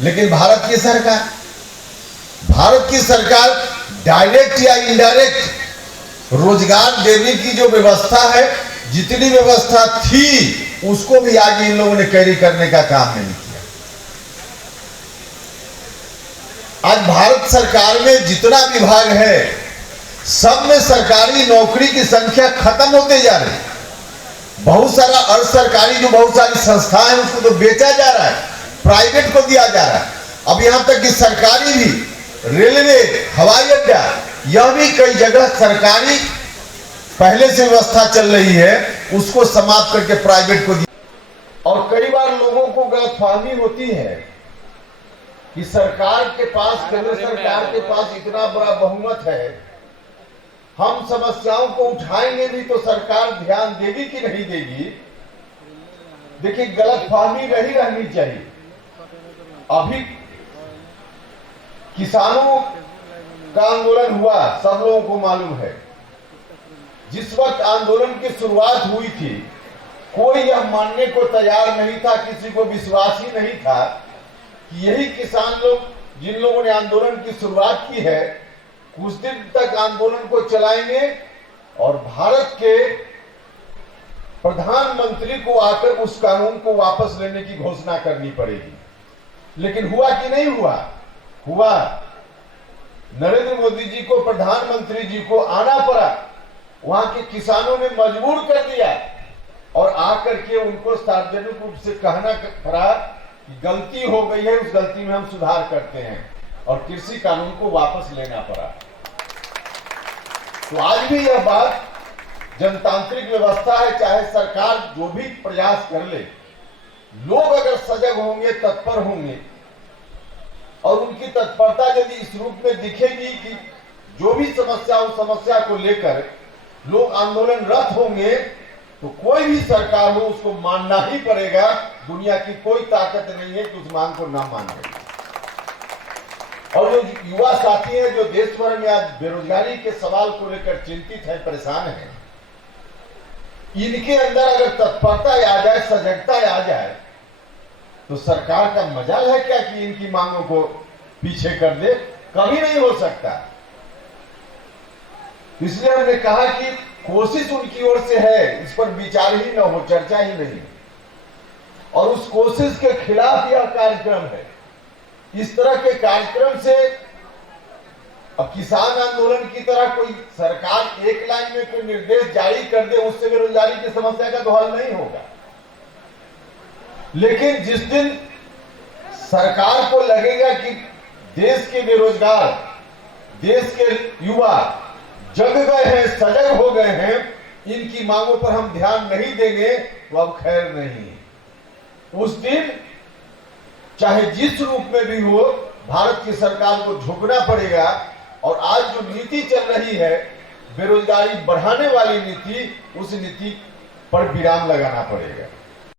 लेकिन भारत की सरकार डायरेक्ट या इनडायरेक्ट रोजगार देने की जो व्यवस्था है, जितनी व्यवस्था थी उसको भी आगे इन लोगों ने कैरी करने का काम नहीं किया। आज भारत सरकार में जितना विभाग है, सब में सरकारी नौकरी की संख्या खत्म होते जा रही है। बहुत सारा अर्ध सरकारी जो बहुत सारी संस्थाएं हैं उसको तो बेचा जा रहा है, प्राइवेट को दिया जा रहा है। अब यहां तक कि सरकारी भी, रेलवे, हवाई अड्डा, यह भी कई जगह सरकारी पहले से व्यवस्था चल रही है, उसको समाप्त करके प्राइवेट को दिया। और कई बार लोगों को गलतफहमी होती है कि सरकार के पास, केंद्र सरकार के पास इतना बड़ा बहुमत है, हम समस्याओं को उठाएंगे भी तो सरकार ध्यान देगी कि नहीं देगी। देखिए, गलतफहमी नहीं रहनी चाहिए। अभी किसानों का आंदोलन हुआ, सब लोगों को मालूम है। जिस वक्त आंदोलन की शुरुआत हुई थी, कोई यह मानने को तैयार नहीं था, किसी को विश्वास ही नहीं था कि यही किसान लोग, जिन लोगों ने आंदोलन की शुरुआत की है, कुछ दिन तक आंदोलन को चलाएंगे और भारत के प्रधानमंत्री को आकर उस कानून को वापस लेने की घोषणा करनी पड़ेगी। लेकिन हुआ कि नहीं हुआ? हुआ। नरेंद्र मोदी जी को, प्रधानमंत्री जी को आना पड़ा, वहां के किसानों ने मजबूर कर दिया और आकर के उनको सार्वजनिक रूप से कहना पड़ा कि गलती हो गई है, उस गलती में हम सुधार करते हैं, और कृषि कानून को वापस लेना पड़ा। तो आज भी यह बात जनतांत्रिक व्यवस्था है, चाहे सरकार जो भी प्रयास कर ले, लोग अगर सजग होंगे, तत्पर होंगे, और उनकी तत्परता यदि इस रूप में दिखेगी कि जो भी समस्या, उस समस्या को लेकर लोग आंदोलनरत होंगे, तो कोई भी सरकार हो उसको मानना ही पड़ेगा। दुनिया की कोई ताकत नहीं है कि उस मांग को ना माने। और जो युवा साथी हैं, जो देश भर में आज बेरोजगारी के सवाल को लेकर चिंतित हैं, परेशान हैं, इनके अंदर अगर तत्परता आ जाए, सजगता आ जाए, तो सरकार का मजाल है क्या कि इनकी मांगों को पीछे कर दे? कभी नहीं हो सकता। इसलिए हमने कहा कि कोशिश उनकी ओर से है, इस पर विचार ही न हो, चर्चा ही नहीं, और उस कोशिश के खिलाफ यह कार्यक्रम है। इस तरह के कार्यक्रम से अब किसान आंदोलन की तरह कोई सरकार एक लाइन में कोई निर्देश जारी कर दे, उससे बेरोजगारी की समस्या का तो हल नहीं होगा। लेकिन जिस दिन सरकार को लगेगा कि देश के बेरोजगार, देश के युवा जग गए हैं, सजग हो गए हैं, इनकी मांगों पर हम ध्यान नहीं देंगे, तो अब खैर नहीं। उस दिन चाहे जिस रूप में भी हो, भारत की सरकार को झुकना पड़ेगा। और आज जो नीति चल रही है, बेरोजगारी बढ़ाने वाली नीति, उस नीति पर विराम लगाना पड़ेगा।